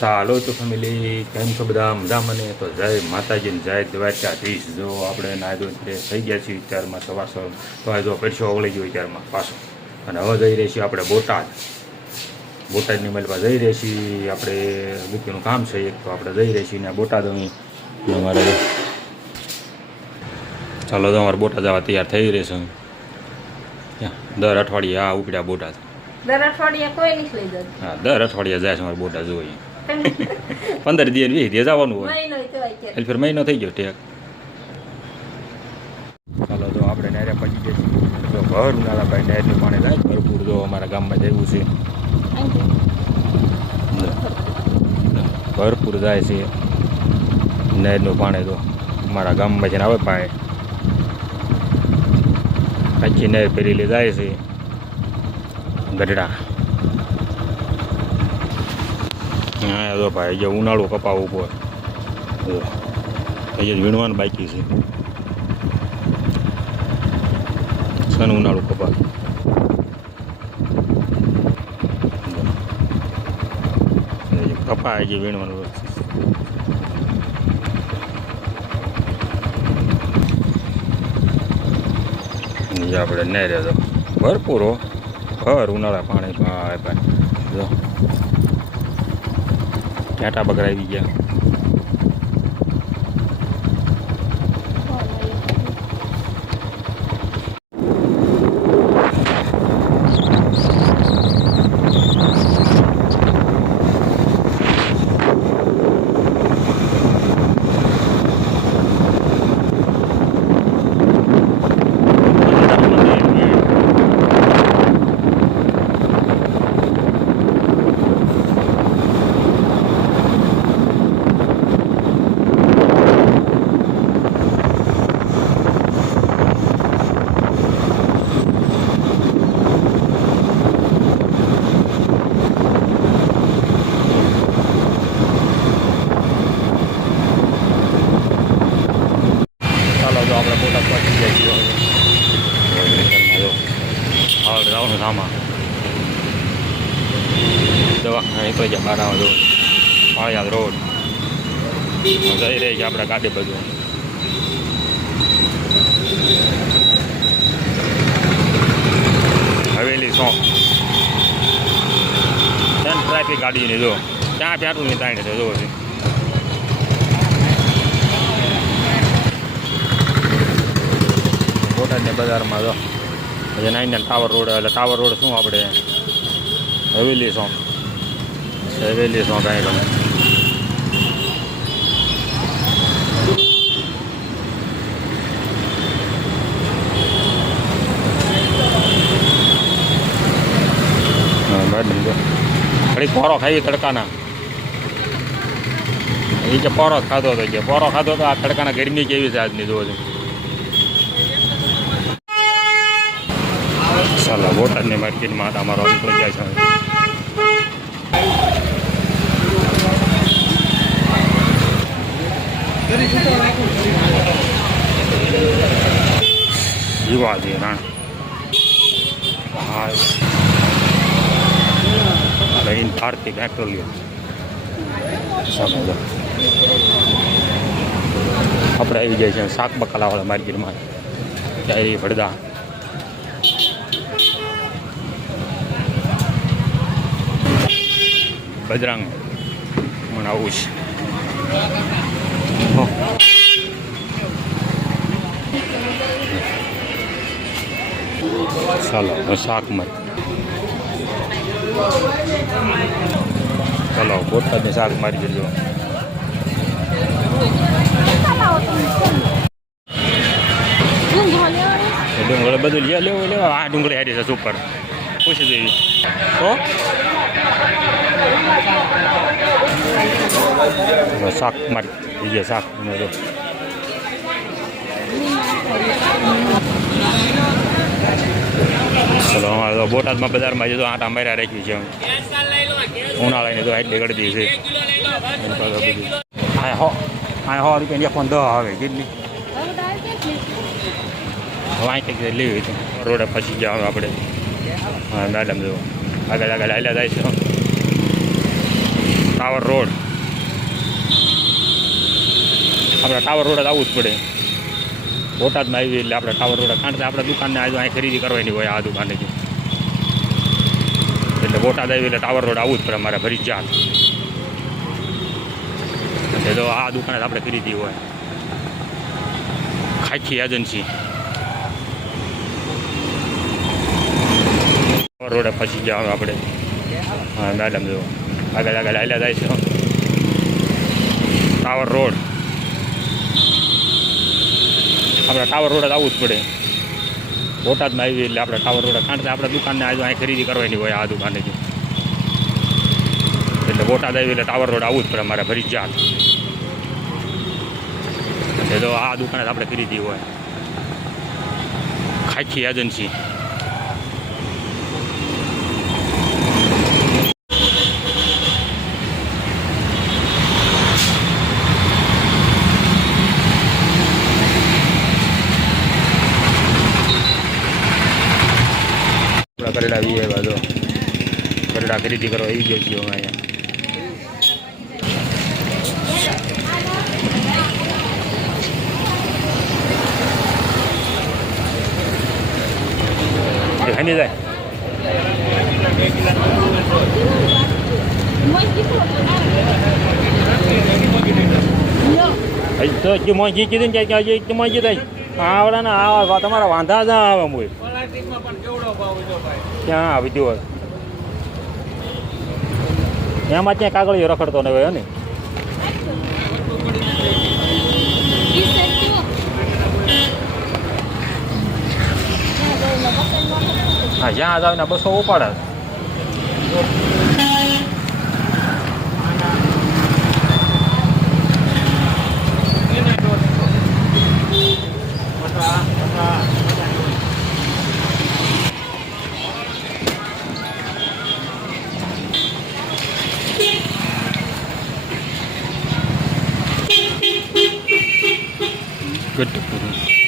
ચાલો તો ફેમિલી કેમ છો બધા મજા મને તો જય માતાજીને જય દ્વારકાધીશ જો આપણે નાયદો થઈ ગયા છીએ ત્યારમાં સવાર તો આ જો પરસો ઓગળી ગયો ત્યારમાં પાછો અને હવે જઈ રહી છીએ આપણે બોટાદની મલવા જઈ રહી છીએ આપણે બુકીનું કામ છે એક તો આપણે જઈ રહી છીએ ને બોટાદ અમારે ચાલો તો અમારે બોટાદ જવા તૈયાર થઈ રહેશે દર અઠવાડિયે આ ઉપડ્યા બોટાદ દર અઠવાડિયે કોઈ નથી લઈ જતું. હા દર અઠવાડિયે જાય છે અમારે બોટાદ જોઈએ 15 દિવસ 20 દિવસ જવાનું હોય મહિનો થયો એટલે ફેર મહિનો થઈ ગયો ટેક ચાલો તો આપણે નેરે પહોંચી જઈએ તો ભર ઉનાળાભાઈ નહેરનું પાણી જાય ભરપૂર જો અમારા ગામમાં જવું છે ભરપૂર જાય છે નહેરનું પાણી તો અમારા ગામમાં જઈને આવે પાણી આખી નહેર પેરીલી જાય છે ગઢડા હા તો ભાઈ જે ઉનાળો કપા ઉભો અહીંયા વીણવાનું બાકી છે સન ઉનાળું કપા કપા જે વીણવાનું આપણે નહીં રહેતો ભરપૂર ભર ઉનાળા પાણી ભાઈ જો ઘાટા બગડાવી ગયા સામા દવાખાના નીકળી જાય બારામાં રોડ પાળિયાદ રોડ જઈ રહી છે આપણે ગાડી બધું હવેલી શોખ ત્યાં ટ્રાફિક ગાડીની જો ત્યાં પેટ્રોલ ની તાણી છે જોવો છે બોટાદની બજારમાં જો પછી 9 ટાવર રોડ એટલે ટાવર રોડ શું આપણે હવેલી શોખ કાંઈ ગમે ઘડી પોરો ખાઈએ તડકાના એ કે પોરો ખાધો હતો કે પોરો ખાધો તો આ તડકાના ગરમી કેવી છે આજની જોવો છે ચાલો બોટાદની માર્કેટમાં અમારો નીકળી જાય છે શિવાજી ના લઈને ભારતી પેટ્રોલિયમ આપણે આવી જાય છે શાક બકાલાવાળા માર્કેટમાં ક્યારેય ભડદા બજરંગ મને આવું છે ચાલો શાકમાં ચાલો બોટાદની શાક મારી ગયો ડુંગળી બધું લેવા આ ડુંગળી હારી છે સુપર પૂછી દેવી તો શાક મારી બીજે શાક ચલો અમારે તો બોટાદમાં બજારમાં તો આટા માર્યા રાખી છે ઉનાળાની તો એટલી ગળદી છે હા 100 રૂપિયા પણ 10 આવે કેટલી વાંચ લેવી હતી રોડે ફસી ગયા હવે આપણે હા મેડમ જો આગળ હાલ્યા જાય છે ટાવર રોડ આપણે ટાવર રોડ જ આવવું જ પડે. બોટાદમાં આવી એટલે આપણે ટાવર રોડ, કારણ કે આપણે દુકાનને આજે અહીં ખરીદી કરવાની હોય આ દુકાનેથી, એટલે બોટાદ આવી એટલે ટાવર રોડ આવવું જ પડે અમારે ફરજિયાત. એટલે તો આ દુકાને આપણે ખરીદી હોય ખાખી એજન્સી ટાવર રોડે પછી જાવ આપણે. હા મેડમ જો આગળ આગળ હાલ્યા જાય છે. ટાવર રોડ આપણે ટાવર રોડ જ આવવું જ પડે. બોટાદમાં આવી એટલે આપણે ટાવર રોડ, કારણ કે આપણે દુકાનને આજે અહીં ખરીદી કરવાની હોય આ દુકાનેથી, એટલે બોટાદ આવી એટલે ટાવર રોડ આવવું જ પડે અમારે ફરજિયાત. એટલે તો આ દુકાને આપણે ખરીદી હોય ખાખી એજન્સી. કરેડા વી આવ્યા તો કરેડા ખરીદી કરવા આવી ગયો છીએ અમે અહીંયા. હની જાય તો જે મોંઘી કીધું ને કે મોંઘી થાય આવડા ને આવા તમારા વાંધા જ આવે મૂળ ક્યાં આવી ગયો એમાં ત્યાં કાગળિયો રખડતો ને હોય ને. હા જ્યાં જાવ ને બસો ઉપાડે. Good.